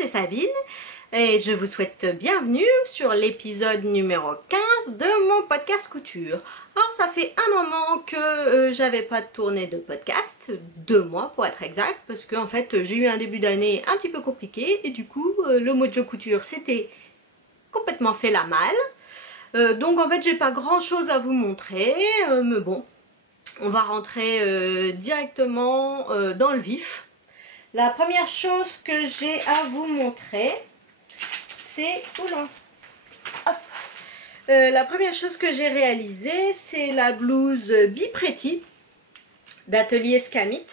c'est Sabine et je vous souhaite bienvenue sur l'épisode numéro 15 de mon podcast couture. Alors ça fait un moment que j'avais pas tourné de podcast, 2 mois pour être exact, parce que en fait j'ai eu un début d'année un petit peu compliqué et du coup le mojo couture s'était complètement fait la malle. Donc en fait j'ai pas grand chose à vous montrer, mais bon, on va rentrer directement dans le vif. La première chose que j'ai à vous montrer, c'est... Oula, hop. La première chose que j'ai réalisée, c'est la blouse Be Pretty d'Atelier Scamit.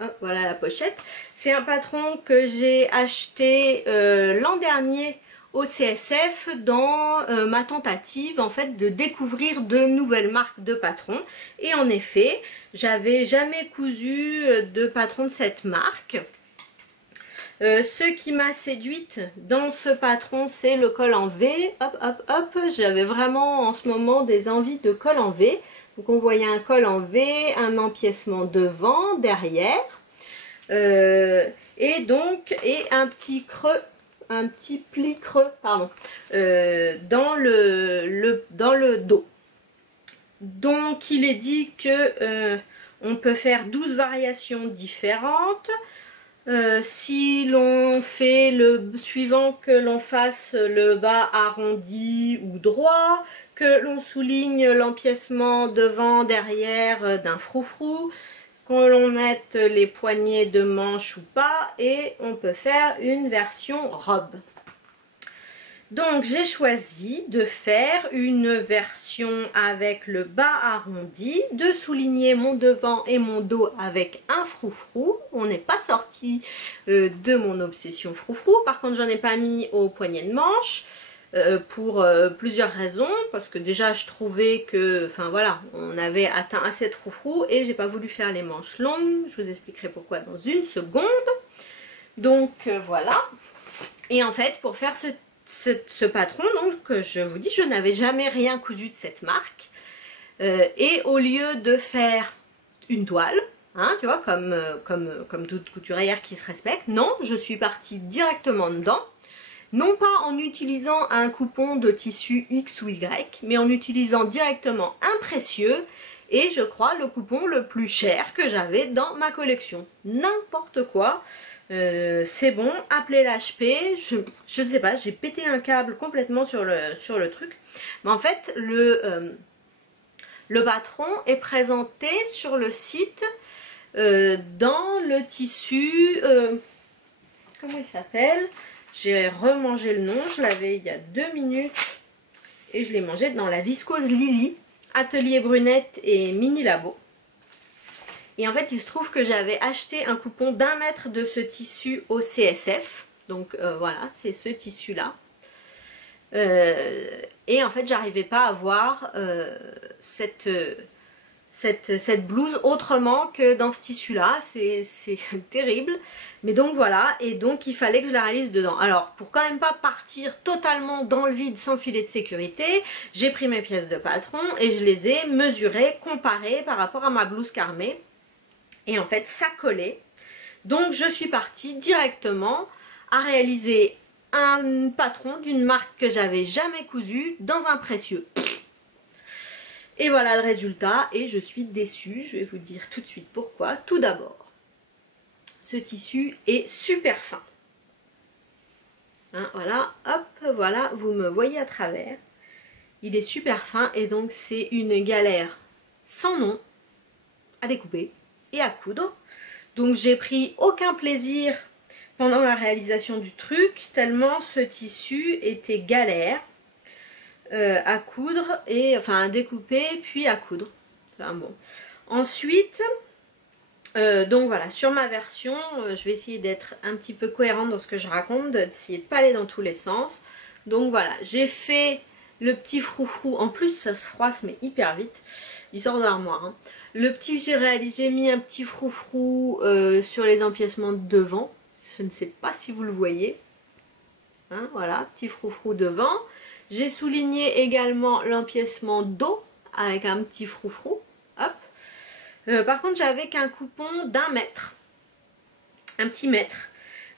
Hop, voilà la pochette. C'est un patron que j'ai acheté l'an dernier au CSF dans ma tentative en fait de découvrir de nouvelles marques de patrons. Et en effet, j'avais jamais cousu de patron de cette marque. Ce qui m'a séduite dans ce patron, c'est le col en V. Hop, hop, hop. J'avais vraiment en ce moment des envies de col en V. Donc on voyait un col en V, un empiècement devant, derrière. Et un petit creux, un petit pli creux, pardon, dans le dos. Donc il est dit que on peut faire 12 variations différentes. Si l'on fait le suivant, que l'on fasse le bas arrondi ou droit, que l'on souligne l'empiècement devant, derrière d'un froufrou, que l'on mette les poignées de manche ou pas, et on peut faire une version robe. Donc j'ai choisi de faire une version avec le bas arrondi, de souligner mon devant et mon dos avec un froufrou. On n'est pas sorti de mon obsession froufrou. Par contre j'en ai pas mis au poignet de manche pour plusieurs raisons. Parce que déjà je trouvais que, enfin voilà, on avait atteint assez de froufrou et j'ai pas voulu faire les manches longues. Je vous expliquerai pourquoi dans une seconde. Donc voilà. Et en fait pour faire ce patron, donc je vous dis, je n'avais jamais rien cousu de cette marque. Et au lieu de faire une toile, hein, tu vois, comme toute couturière qui se respecte, non, je suis partie directement dedans. Non pas en utilisant un coupon de tissu X ou Y, mais en utilisant directement un précieux et je crois le coupon le plus cher que j'avais dans ma collection. N'importe quoi. C'est bon, appelez l'HP, je sais pas, j'ai pété un câble complètement sur le truc. Mais en fait, le patron est présenté sur le site dans le tissu, comment il s'appelle? J'ai remangé le nom, je l'avais il y a 2 minutes et je l'ai mangé dans la viscose Lily, Atelier Brunette et Mini Labo. Et en fait il se trouve que j'avais acheté un coupon d'1 mètre de ce tissu au CSF. Donc voilà, c'est ce tissu là. Et en fait j'arrivais pas à voir cette blouse autrement que dans ce tissu là. C'est terrible. Mais donc voilà, et donc il fallait que je la réalise dedans. Alors pour quand même pas partir totalement dans le vide sans filet de sécurité, j'ai pris mes pièces de patron et je les ai mesurées, comparées par rapport à ma blouse Carmé. Et en fait ça collait. Donc je suis partie directement à réaliser un patron d'une marque que j'avais jamais cousu dans un précieux. Et voilà le résultat et je suis déçue. Je vais vous dire tout de suite pourquoi. Tout d'abord, ce tissu est super fin. Hein, voilà, hop, voilà, vous me voyez à travers. Il est super fin et donc c'est une galère sans nom à découper et à coudre. Donc j'ai pris aucun plaisir pendant la réalisation du truc tellement ce tissu était galère à coudre et enfin à découper puis à coudre. Enfin bon. Ensuite donc voilà, sur ma version je vais essayer d'être un petit peu cohérente dans ce que je raconte, d'essayer de pas aller dans tous les sens. Donc voilà, j'ai fait le petit froufrou, en plus ça se froisse mais hyper vite, il sort de l'armoire hein. Le petit, j'ai mis un petit froufrou sur les empiècements de devant. Je ne sais pas si vous le voyez. Hein, voilà, petit froufrou devant. J'ai souligné également l'empiècement dos avec un petit froufrou. Hop. Par contre, j'avais qu'un coupon d'1 mètre. Un petit mètre.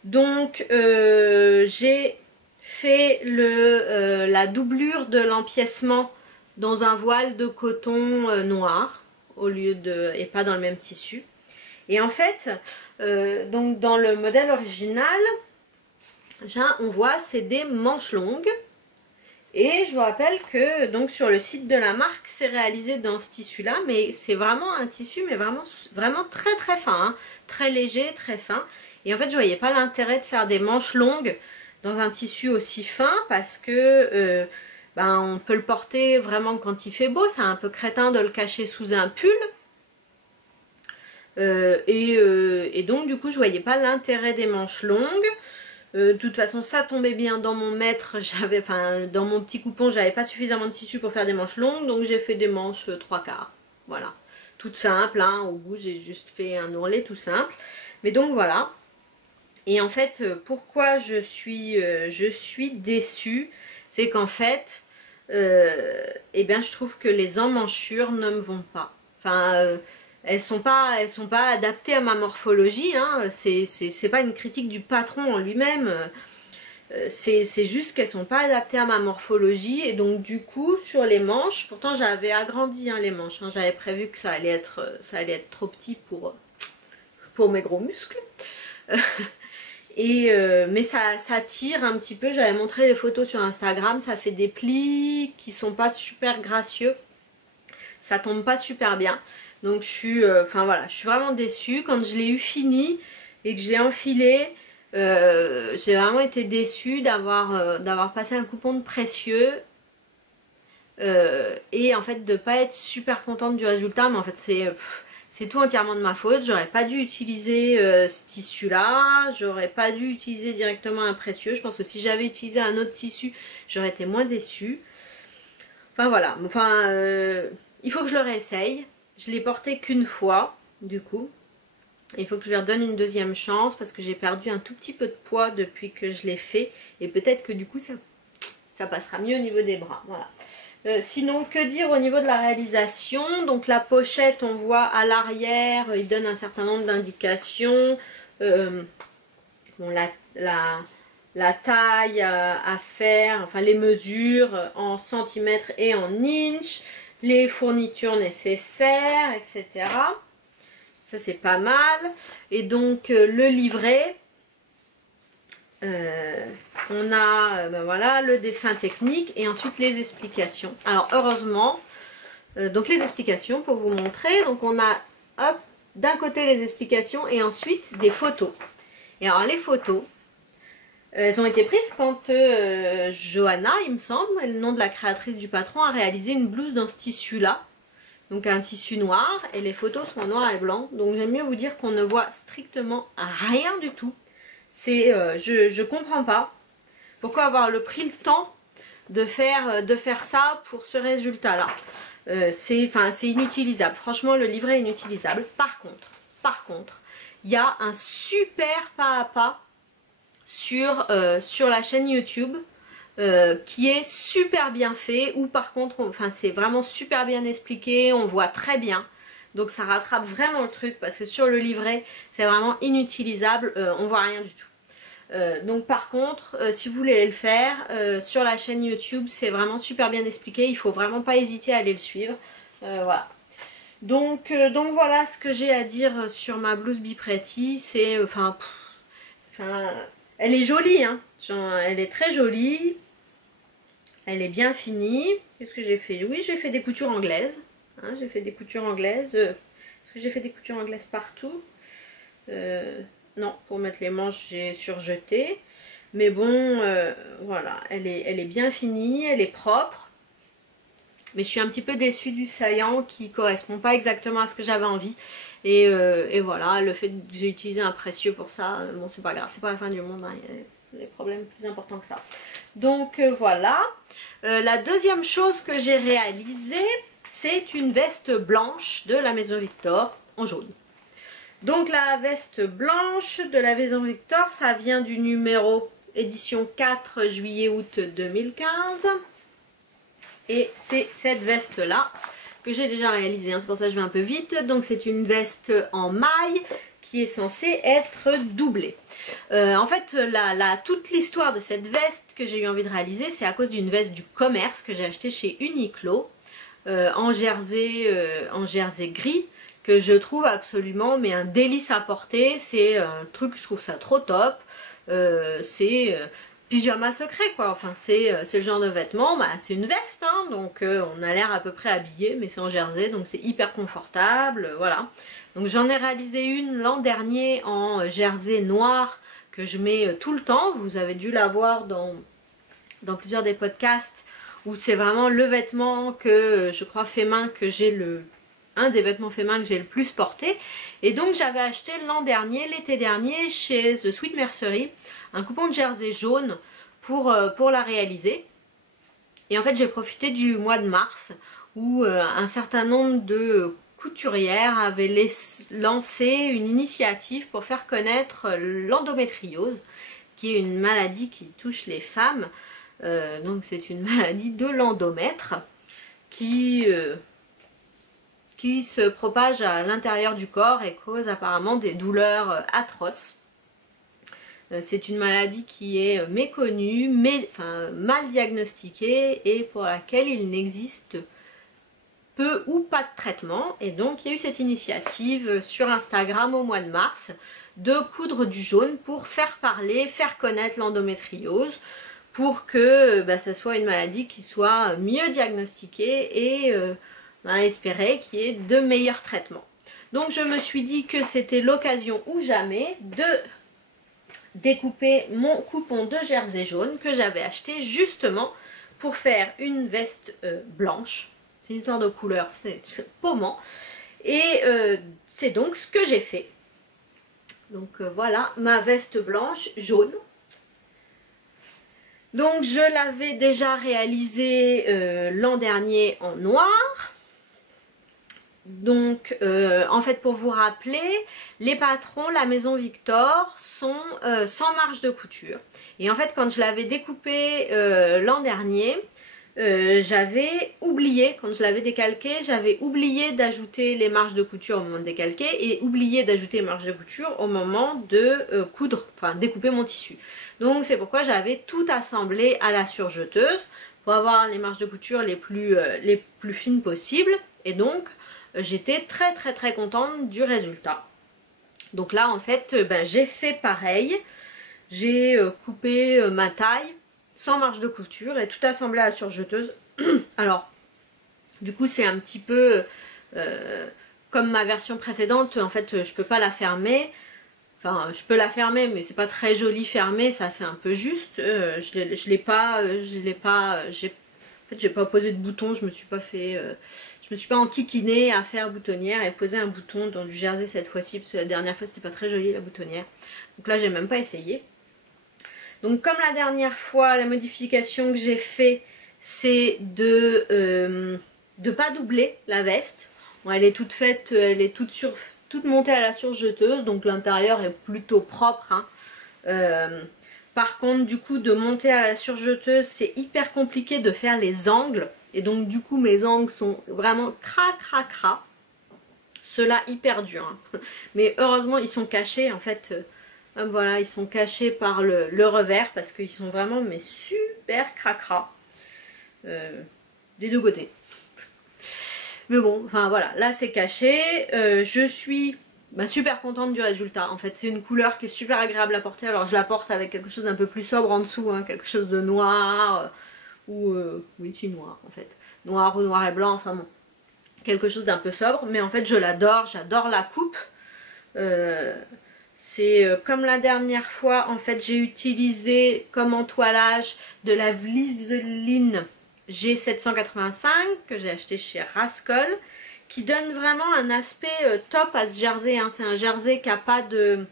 Donc j'ai fait la doublure de l'empiècement dans un voile de coton noir au lieu de, et pas dans le même tissu. Et en fait, donc dans le modèle original, on voit c'est des manches longues. Et je vous rappelle que donc sur le site de la marque, c'est réalisé dans ce tissu-là, mais c'est vraiment un tissu, mais vraiment très très fin, hein, très léger, très fin. Et en fait, je voyais pas l'intérêt de faire des manches longues dans un tissu aussi fin parce que on peut le porter vraiment quand il fait beau. C'est un peu crétin de le cacher sous un pull. Et donc du coup, je voyais pas l'intérêt des manches longues. De toute façon, ça tombait bien dans mon mètre, dans mon petit coupon, j'avais pas suffisamment de tissu pour faire des manches longues, donc j'ai fait des manches 3/4. Voilà, toutes simples, hein. Au bout j'ai juste fait un ourlet tout simple. Mais donc voilà. Et en fait, pourquoi je suis déçue, c'est qu'en fait, je trouve que les emmanchures ne me vont pas. Enfin, elles sont pas adaptées à ma morphologie, hein. C'est pas une critique du patron en lui-même, c'est juste qu'elles sont pas adaptées à ma morphologie. Et donc du coup sur les manches, pourtant j'avais agrandi, hein, les manches, hein. J'avais prévu que ça allait être trop petit pour mes gros muscles. Mais ça tire un petit peu. J'avais montré les photos sur Instagram, ça fait des plis qui sont pas super gracieux, ça tombe pas super bien. Donc je suis vraiment déçue. Quand je l'ai eu fini et que je l'ai enfilé, j'ai vraiment été déçue d'avoir passé un coupon de précieux et en fait de pas être super contente du résultat. Mais en fait c'est tout entièrement de ma faute. J'aurais pas dû utiliser ce tissu là, j'aurais pas dû utiliser directement un précieux. Je pense que si j'avais utilisé un autre tissu, j'aurais été moins déçue. Enfin voilà, il faut que je le réessaye. Je l'ai porté qu'une fois, du coup. Il faut que je lui redonne une deuxième chance parce que j'ai perdu un tout petit peu de poids depuis que je l'ai fait. Et peut-être que du coup, ça passera mieux au niveau des bras. Voilà. Sinon, que dire au niveau de la réalisation? Donc la pochette, on voit à l'arrière, il donne un certain nombre d'indications. La taille à faire, enfin les mesures en centimètres et en inches. Les fournitures nécessaires, etc. Ça c'est pas mal. Et donc le livret, on a voilà, le dessin technique et ensuite les explications. Alors heureusement, donc les explications pour vous montrer. Donc on a d'un côté les explications et ensuite des photos. Et alors les photos, elles ont été prises quand Johanna, il me semble, le nom de la créatrice du patron, a réalisé une blouse dans ce tissu là. Donc un tissu noir et les photos sont en noir et blanc. Donc j'aime mieux vous dire qu'on ne voit strictement rien du tout. Je comprends pas pourquoi avoir pris le temps de faire ça pour ce résultat là. C'est inutilisable. Franchement le livret est inutilisable. Par contre, il y a un super pas à pas sur la chaîne YouTube qui est super bien fait, ou par contre c'est vraiment super bien expliqué, on voit très bien, donc ça rattrape vraiment le truc parce que sur le livret c'est vraiment inutilisable, on voit rien du tout. Donc par contre si vous voulez le faire sur la chaîne YouTube, c'est vraiment super bien expliqué, il faut vraiment pas hésiter à aller le suivre. Voilà. Donc voilà ce que j'ai à dire sur ma blouse Be Pretty. C'est elle est jolie, hein. Elle est très jolie. Elle est bien finie. Qu'est-ce que j'ai fait? Oui, j'ai fait des coutures anglaises. Hein, j'ai fait des coutures anglaises. Est-ce que j'ai fait des coutures anglaises partout? Non, pour mettre les manches, j'ai surjeté. Mais bon, voilà. Elle est bien finie. Elle est propre. Mais je suis un petit peu déçue du saillant qui correspond pas exactement à ce que j'avais envie. Et voilà, le fait que j'ai utilisé un précieux pour ça, bon c'est pas grave, c'est pas la fin du monde, hein, il y a des problèmes plus importants que ça. Donc voilà. La deuxième chose que j'ai réalisée, c'est une veste blanche de la Maison Victor en jaune. Donc la veste blanche de la Maison Victor, ça vient du numéro édition 4 juillet-août 2015. Et c'est cette veste là que j'ai déjà réalisée, hein. C'est pour ça que je vais un peu vite. Donc c'est une veste en maille qui est censé être doublé. En fait, toute l'histoire de cette veste que j'ai eu envie de réaliser, c'est à cause d'une veste du commerce que j'ai achetée chez Uniqlo en jersey gris, que je trouve absolument mais un délice à porter. C'est un truc, je trouve ça trop top. C'est pyjama secret quoi, enfin c'est le genre de vêtement, bah, c'est une veste hein, donc on a l'air à peu près habillé, mais c'est en jersey donc c'est hyper confortable, voilà. Donc j'en ai réalisé une l'an dernier en jersey noir que je mets tout le temps, vous avez dû la voir dans plusieurs des podcasts, où c'est vraiment le vêtement que je crois fait main que j'ai un des vêtements fait main que j'ai le plus porté. Et donc j'avais acheté l'an dernier, l'été dernier, chez The Sweet Mercery, un coupon de jersey jaune pour la réaliser. Et en fait j'ai profité du mois de mars où un certain nombre de couturières avaient lancé une initiative pour faire connaître l'endométriose, qui est une maladie qui touche les femmes. Donc c'est une maladie de l'endomètre qui se propage à l'intérieur du corps et cause apparemment des douleurs atroces. C'est une maladie qui est méconnue, mal diagnostiquée et pour laquelle il n'existe peu ou pas de traitement. Et donc il y a eu cette initiative sur Instagram au mois de mars de coudre du jaune pour faire parler, faire connaître l'endométriose, pour que ça soit une maladie qui soit mieux diagnostiquée et espérer qu'il y ait de meilleurs traitements. Donc je me suis dit que c'était l'occasion ou jamais de découper mon coupon de jersey jaune que j'avais acheté justement pour faire une veste blanche. C'est une histoire de couleur, c'est paumant. Et c'est donc ce que j'ai fait. Donc voilà ma veste blanche jaune. Donc je l'avais déjà réalisée l'an dernier en noir. Donc en fait pour vous rappeler, les patrons, la maison Victor sont sans marge de couture. Et en fait quand je l'avais découpé l'an dernier, j'avais oublié, quand je l'avais décalqué, j'avais oublié d'ajouter les marges de couture au moment de décalquer et oublié d'ajouter les marges de couture au moment de coudre, enfin découper mon tissu. Donc c'est pourquoi j'avais tout assemblé à la surjeteuse pour avoir les marges de couture les plus fines possibles. Et donc j'étais très contente du résultat. Donc là en fait j'ai fait pareil, j'ai coupé ma taille sans marge de couture et tout assemblé à la surjeteuse. Alors du coup c'est un petit peu comme ma version précédente, en fait je peux pas la fermer. Enfin, je peux la fermer, mais c'est pas très joli fermé, ça fait un peu juste. Je l'ai pas, en fait, j'ai pas posé de bouton, je me suis pas enquiquinée à faire boutonnière et poser un bouton dans du jersey cette fois-ci, parce que la dernière fois c'était pas très joli la boutonnière. Donc là, j'ai même pas essayé. Donc comme la dernière fois, la modification que j'ai fait, c'est de pas doubler la veste. Bon, elle est toute faite, elle est toute montée à la surjeteuse, donc l'intérieur est plutôt propre. Hein. Par contre, du coup, de monter à la surjeteuse, c'est hyper compliqué de faire les angles. Et donc, du coup, mes angles sont vraiment cra. Ceux-là, hyper dur. Hein. Mais heureusement, ils sont cachés, en fait. Voilà, ils sont cachés par le revers parce qu'ils sont vraiment mais super cracra. Des deux côtés. Mais bon, enfin voilà, là c'est caché. Je suis super contente du résultat. En fait, c'est une couleur qui est super agréable à porter. Alors je la porte avec quelque chose d'un peu plus sobre en dessous, hein, quelque chose de noir. Oui, c'est noir en fait. Noir ou noir et blanc, enfin bon. Quelque chose d'un peu sobre. Mais en fait, je l'adore, j'adore la coupe. C'est comme la dernière fois, en fait, j'ai utilisé comme entoilage de la Vliseline G785 que j'ai acheté chez Rascol, qui donne vraiment un aspect top à ce jersey. Hein. C'est un jersey qui a pas de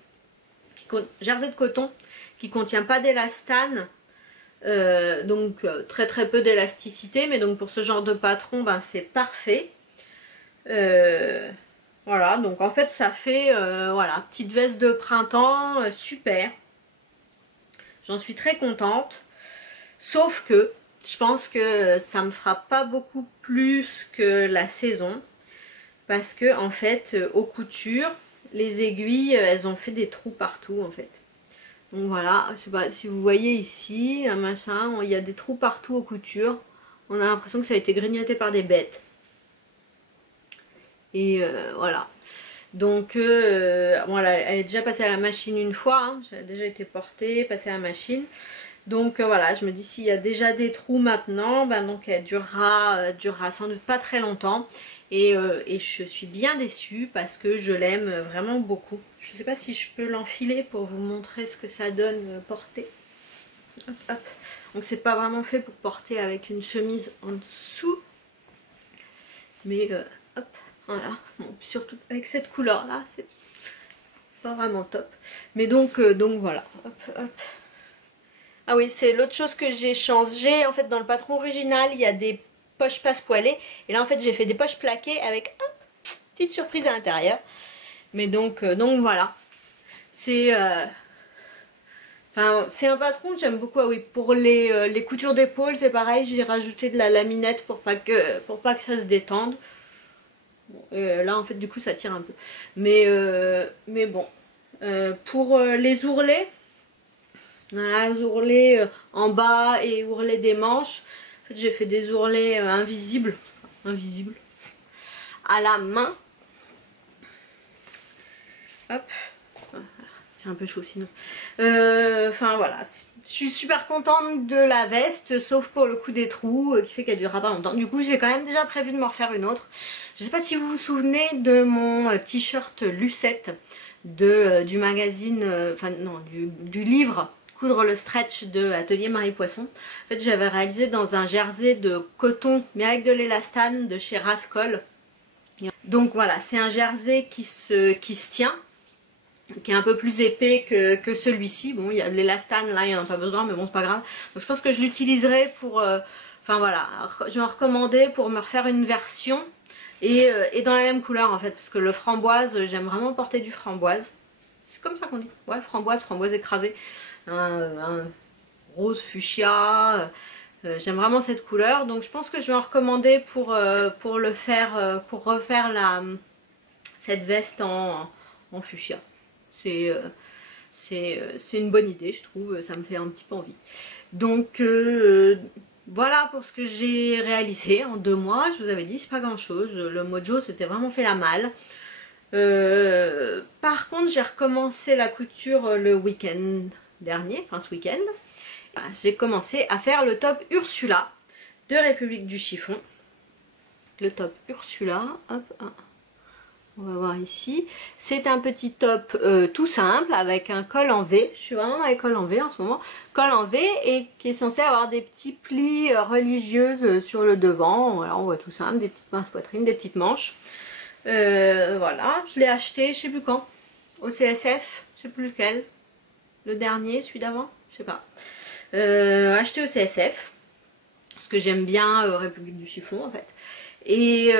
jersey de coton qui contient pas d'élastane, donc très peu d'élasticité, mais donc pour ce genre de patron, c'est parfait. Voilà, donc en fait ça fait voilà, petite veste de printemps, super. J'en suis très contente, sauf que je pense que ça me fera pas beaucoup plus que la saison, parce que en fait aux coutures, les aiguilles, elles ont fait des trous partout en fait. Donc voilà, je sais pas si vous voyez ici, un machin, il y a des trous partout aux coutures. On a l'impression que ça a été grignoté par des bêtes. Et voilà. Donc voilà, elle est déjà passée à la machine une fois, hein. Elle a déjà été portée, passée à la machine. Donc voilà, je me dis s'il y a déjà des trous maintenant, ben donc elle durera sans doute pas très longtemps. Et je suis bien déçue parce que je l'aime vraiment beaucoup. Je sais pas si je peux l'enfiler pour vous montrer ce que ça donne porter. Hop, hop. Donc c'est pas vraiment fait pour porter avec une chemise en dessous. Mais hop, voilà. Bon, surtout avec cette couleur là, c'est pas vraiment top. Mais donc voilà. Hop, hop. Ah oui, c'est l'autre chose que j'ai changé. En fait, dans le patron original, il y a des poches passe-poilées. Et là, en fait, j'ai fait des poches plaquées avec petite surprise à l'intérieur. Mais donc voilà. C'est c'est un patron que j'aime beaucoup. Ah oui, pour les coutures d'épaule, c'est pareil. J'ai rajouté de la laminette pour pas que ça se détende. Bon, là, en fait, du coup, ça tire un peu. Mais bon. Pour les ourlets, voilà, les ourlets en bas et ourlets des manches. En fait, j'ai fait des ourlets invisibles à la main. Hop, j'ai un peu chaud sinon. Enfin voilà, je suis super contente de la veste, sauf pour le coup des trous qui fait qu'elle durera pas longtemps. Du coup, j'ai quand même déjà prévu de m'en refaire une autre. Je sais pas si vous vous souvenez de mon t-shirt Lucette du magazine, enfin non, du livre Coudre le stretch de Atelier Marie Poisson. En fait, j'avais réalisé dans un jersey de coton mais avec de l'élastane de chez Rascol. Donc voilà, c'est un jersey qui se tient, qui est un peu plus épais que celui-ci. Bon, il y a de l'élastane là, il n'y en a pas besoin, mais bon, c'est pas grave. Donc je pense que je l'utiliserai pour, enfin voilà, je vais en recommander pour me refaire une version et dans la même couleur en fait, parce que le framboise, j'aime vraiment porter du framboise. C'est comme ça qu'on dit, ouais, framboise écrasée. Un rose fuchsia, j'aime vraiment cette couleur, donc je pense que je vais en recommander pour le faire, pour refaire cette veste en fuchsia. C'est une bonne idée, je trouve, ça me fait un petit peu envie. Donc voilà pour ce que j'ai réalisé en 2 mois. Je vous avais dit, c'est pas grand chose, le mojo s'était vraiment fait la malle. Par contre, j'ai recommencé la couture le week-end dernier, enfin ce week-end. J'ai commencé à faire le top Ursula de République du Chiffon. Le top Ursula, hop, on va voir ici. C'est un petit top tout simple avec un col en V. Je suis vraiment dans les cols en V en ce moment. Col en V et qui est censé avoir des petits plis religieuses sur le devant. Voilà, on voit tout simple, des petites pinces poitrine, des petites manches. Voilà, je l'ai acheté, je sais plus quand, au CSF, je sais plus lequel, le dernier, celui d'avant, je sais pas. Acheté au CSF, parce que j'aime bien République du Chiffon en fait. Et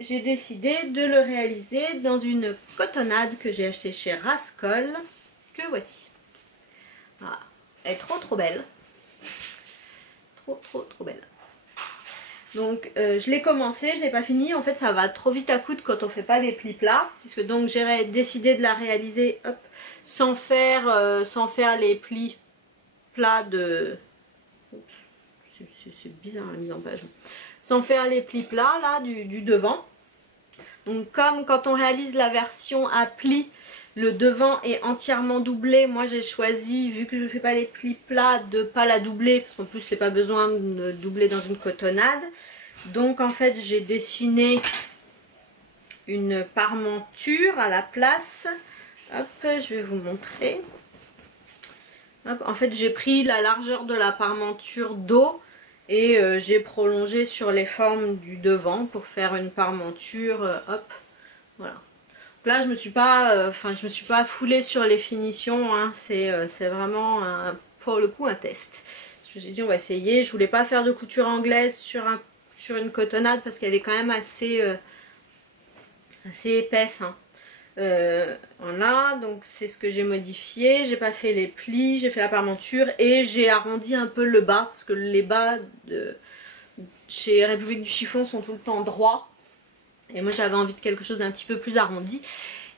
j'ai décidé de le réaliser dans une cotonnade que j'ai achetée chez Rascol, que voici. Voilà, elle est trop belle, trop belle. Donc je l'ai commencé, je l'ai pas fini, en fait ça va trop vite à coudre quand on fait pas des plis plats, puisque donc j'ai décidé de la réaliser hop, sans faire les plis plats de... C'est bizarre la mise en page. Sans faire les plis plats là du devant. Donc comme quand on réalise la version à plis, le devant est entièrement doublé, moi j'ai choisi, vu que je ne fais pas les plis plats, de pas la doubler, parce qu'en plus c'est pas besoin de doubler dans une cotonnade. Donc en fait j'ai dessiné une parmenture à la place. Hop, je vais vous montrer. Hop, en fait j'ai pris la largeur de la parmenture dos et j'ai prolongé sur les formes du devant pour faire une parmenture. Hop, voilà. Là je me suis pas foulée sur les finitions, hein. C'est vraiment pour le coup un test. Je me suis dit on va essayer. Je voulais pas faire de couture anglaise sur une cotonnade parce qu'elle est quand même assez épaisse, hein. Voilà, donc c'est ce que j'ai modifié. J'ai pas fait les plis, j'ai fait la parmenture et j'ai arrondi un peu le bas parce que les bas de chez République du Chiffon sont tout le temps droits. Et moi j'avais envie de quelque chose d'un petit peu plus arrondi.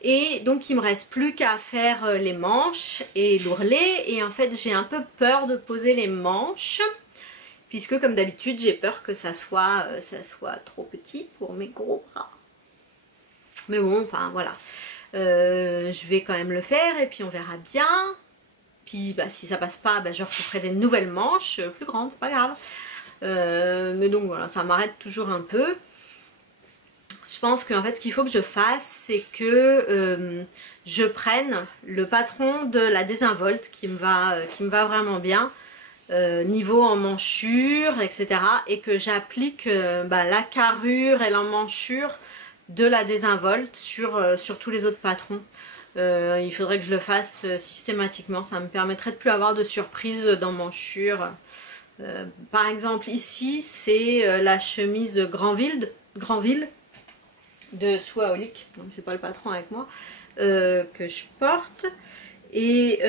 Et donc il me reste plus qu'à faire les manches et l'ourlet. Et en fait j'ai un peu peur de poser les manches, puisque comme d'habitude j'ai peur que ça soit trop petit pour mes gros bras. Mais bon, enfin voilà. Je vais quand même le faire et puis on verra bien. Puis bah, si ça passe pas, bah, je recouperai des nouvelles manches plus grandes, c'est pas grave. Mais donc voilà, ça m'arrête toujours un peu. Je pense qu'en fait ce qu'il faut que je fasse, c'est que je prenne le patron de la désinvolte qui me va vraiment bien, niveau emmanchure, etc. Et que j'applique la carrure et l'emmanchure de la désinvolte sur tous les autres patrons. Il faudrait que je le fasse systématiquement, ça me permettrait de plus avoir de surprises d'emmanchure. Par exemple ici c'est la chemise Granville de Swaholik, donc j'ai pas le patron avec moi, que je porte. Et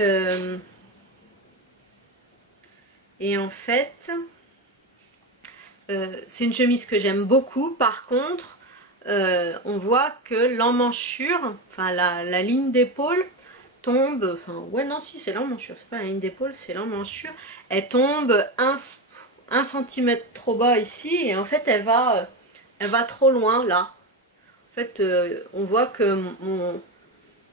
en fait c'est une chemise que j'aime beaucoup. Par contre on voit que l'emmanchure, enfin la ligne d'épaule tombe, enfin ouais non si c'est l'emmanchure, c'est pas la ligne d'épaule, c'est l'emmanchure, elle tombe 1 cm trop bas ici, et en fait elle va trop loin là. En fait on voit que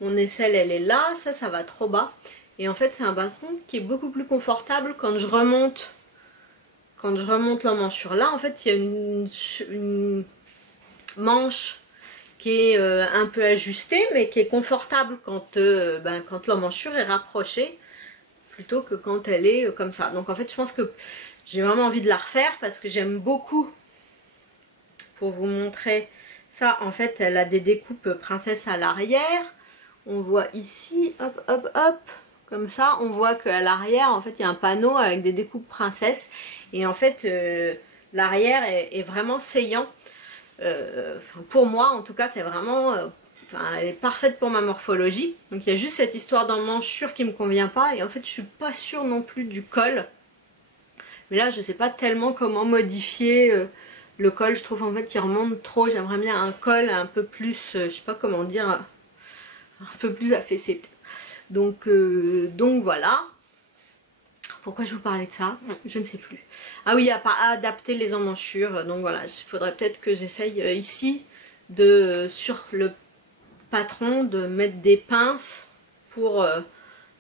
mon aisselle elle est là, ça va trop bas, et en fait c'est un patron qui est beaucoup plus confortable quand je remonte l'emmanchure. Là en fait il y a une manche qui est un peu ajustée mais qui est confortable quand l'emmanchure est rapprochée, plutôt que quand elle est comme ça. Donc en fait je pense que j'ai vraiment envie de la refaire parce que j'aime beaucoup. Pour vous montrer ça, en fait elle a des découpes princesse à l'arrière. On voit ici, hop hop hop, comme ça, on voit qu'à l'arrière en fait il y a un panneau avec des découpes princesse, et en fait l'arrière est vraiment saillant. Pour moi en tout cas c'est vraiment elle est parfaite pour ma morphologie. Donc il y a juste cette histoire d'emmanchure qui me convient pas, et en fait je suis pas sûre non plus du col, mais là je sais pas tellement comment modifier le col. Je trouve en fait il remonte trop, j'aimerais bien un col un peu plus, je sais pas comment dire, un peu plus affaissé. Donc voilà. Pourquoi je vous parlais de ça? Je ne sais plus. Ah oui, à pas adapter les emmanchures. Donc voilà, il faudrait peut-être que j'essaye ici sur le patron de mettre des pinces pour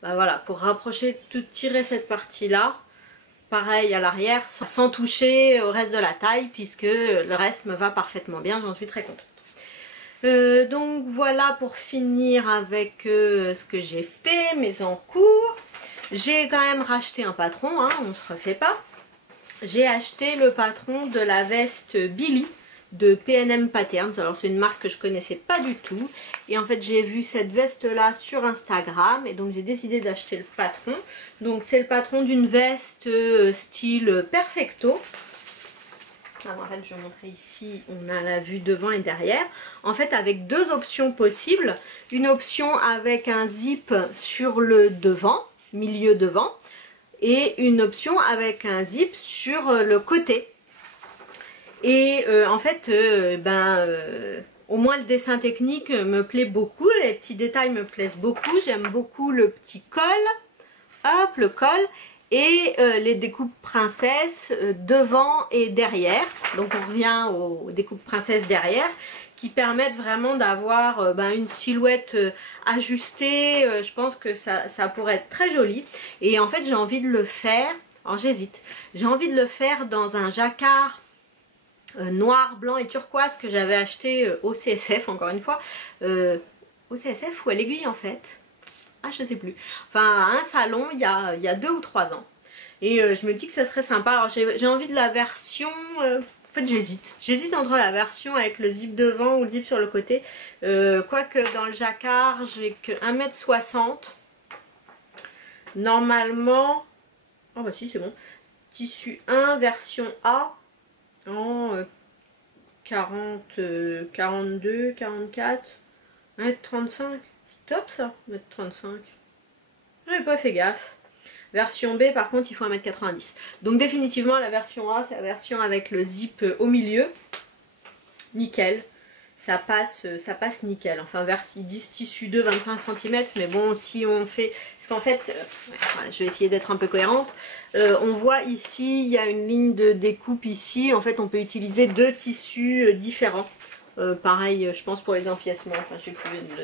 voilà, pour rapprocher, tout tirer cette partie là. Pareil à l'arrière, sans toucher au reste de la taille, puisque le reste me va parfaitement bien, j'en suis très contente. Donc voilà pour finir avec ce que j'ai fait, mes encours. J'ai quand même racheté un patron, hein, on se refait pas. J'ai acheté le patron de la veste Billy de PNM Patterns. Alors c'est une marque que je connaissais pas du tout, et en fait j'ai vu cette veste là sur Instagram, et donc j'ai décidé d'acheter le patron. Donc c'est le patron d'une veste style perfecto. Alors en fait je vais vous montrer ici, on a la vue devant et derrière, en fait avec deux options possibles. Une option avec un zip sur le devant, milieu devant, et une option avec un zip sur le côté. Et en fait au moins le dessin technique me plaît beaucoup, les petits détails me plaisent beaucoup, j'aime beaucoup le petit col, hop le col, et les découpes princesse devant et derrière. Donc on revient aux découpes princesse derrière, qui permettent vraiment d'avoir une silhouette ajustée. Je pense que ça pourrait être très joli. Et en fait j'ai envie de le faire, alors j'hésite, j'ai envie de le faire dans un jacquard noir, blanc et turquoise que j'avais acheté au CSF, encore une fois. Au CSF ou à l'Aiguille en fait, ah je sais plus, enfin à un salon il y a 2 ou 3 ans. Et je me dis que ça serait sympa. Alors j'ai envie de la version, en fait j'hésite entre la version avec le zip devant ou le zip sur le côté. Quoique dans le jacquard j'ai que 1,60 m normalement. Oh bah si c'est bon, tissu 1 version A en 40, 42, 44, 1,35 m. Top ça, 1,35 m. J'avais pas fait gaffe. Version B par contre il faut 1,90 m. Donc définitivement la version A c'est la version avec le zip au milieu. Nickel. ça passe nickel. Enfin vers, ils disent tissu 2 25 cm, mais bon si on fait, parce qu'en fait je vais essayer d'être un peu cohérente, on voit ici il y a une ligne de découpe ici, en fait on peut utiliser 2 tissus différents. Pareil je pense pour les empiècements, enfin,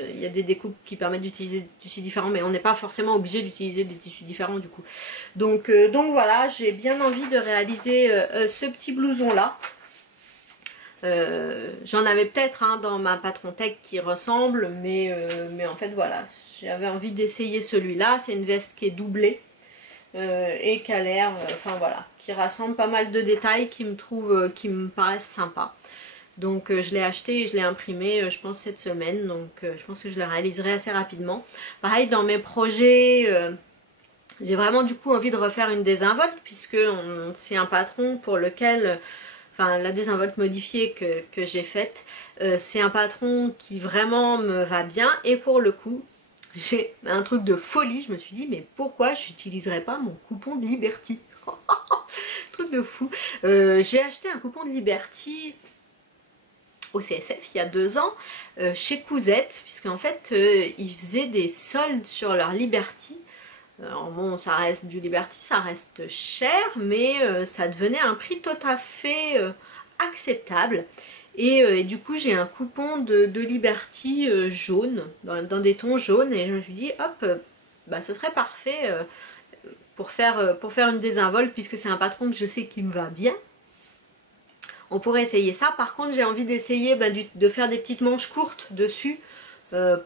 il y a des découpes qui permettent d'utiliser des tissus différents, mais on n'est pas forcément obligé d'utiliser des tissus différents du coup. Donc voilà, j'ai bien envie de réaliser ce petit blouson là. J'en avais peut-être dans ma Patron Tech qui ressemble, mais en fait voilà, j'avais envie d'essayer celui-là. C'est une veste qui est doublée et qui a l'air, enfin voilà, qui rassemble pas mal de détails qui me paraissent sympas. Donc je l'ai acheté et je l'ai imprimé je pense cette semaine, donc je pense que je le réaliserai assez rapidement. Pareil dans mes projets, j'ai vraiment du coup envie de refaire une désinvolte, puisque c'est un patron pour lequel... Enfin, la désinvolte modifiée que j'ai faite, c'est un patron qui vraiment me va bien. Et pour le coup, j'ai un truc de folie. Je me suis dit, mais pourquoi je n'utiliserais pas mon coupon de Liberty? Truc de fou. J'ai acheté un coupon de Liberty au CSF il y a 2 ans, chez Cousette, puisqu'en fait, ils faisaient des soldes sur leur Liberty. Alors bon, ça reste du Liberty, ça reste cher, mais ça devenait un prix tout à fait acceptable. Et du coup, j'ai un coupon de Liberty jaune, dans des tons jaunes, et je me suis dit, hop, bah, ça serait parfait pour faire une désinvolte, puisque c'est un patron que je sais qui me va bien. On pourrait essayer ça. Par contre, j'ai envie d'essayer de faire des petites manches courtes dessus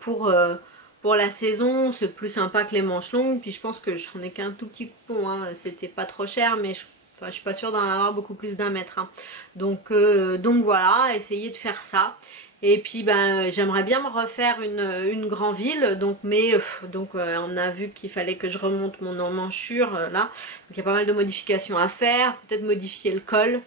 pour la saison. C'est plus sympa que les manches longues. Puis je pense que j'en ai qu'un tout petit coupon. C'était pas trop cher, mais je suis pas sûre d'en avoir beaucoup plus d'1 mètre. Donc voilà, essayer de faire ça. Et puis j'aimerais bien me refaire une Granville. Donc on a vu qu'il fallait que je remonte mon emmanchure là. Donc il y a pas mal de modifications à faire. Peut-être modifier le col.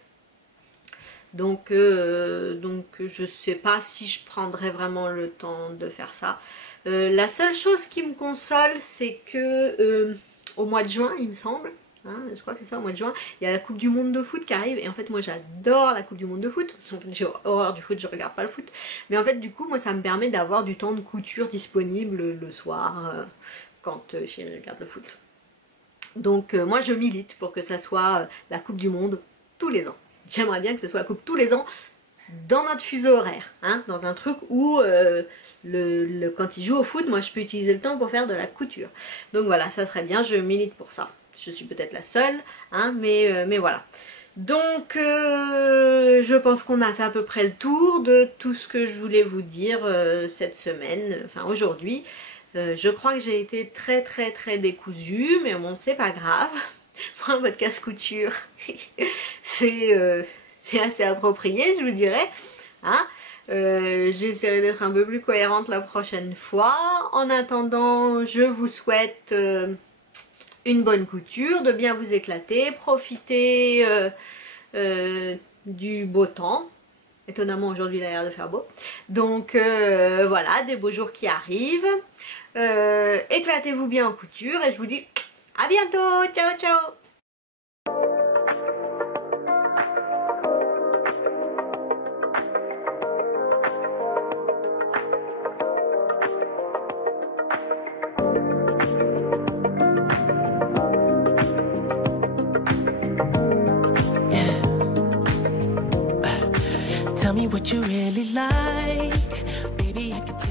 Donc je sais pas si je prendrai vraiment le temps de faire ça. La seule chose qui me console, c'est que au mois de juin, il me semble, je crois que c'est ça, au mois de juin, il y a la Coupe du Monde de foot qui arrive. Et en fait moi j'adore la Coupe du Monde de foot. J'ai horreur du foot, je regarde pas le foot. Mais en fait du coup moi ça me permet d'avoir du temps de couture disponible le soir quand je regarde le foot. Donc moi je milite pour que ça soit la Coupe du Monde tous les ans. J'aimerais bien que ce soit la coupe tous les ans dans notre fuseau horaire, dans un truc où quand il joue au foot, moi je peux utiliser le temps pour faire de la couture. Donc voilà, ça serait bien, je milite pour ça. Je suis peut-être la seule, mais voilà. Donc je pense qu'on a fait à peu près le tour de tout ce que je voulais vous dire cette semaine, enfin aujourd'hui. Je crois que j'ai été très décousue, mais bon, c'est pas grave. Pour un podcast couture, c'est assez approprié, je vous dirais. J'essaierai d'être un peu plus cohérente la prochaine fois. En attendant, je vous souhaite une bonne couture, de bien vous éclater, profiter du beau temps. Étonnamment, aujourd'hui, il a l'air de faire beau. Donc voilà, des beaux jours qui arrivent. Éclatez-vous bien en couture et je vous dis à bientôt, ciao ciao. Tell me what you really like, baby, I can tell.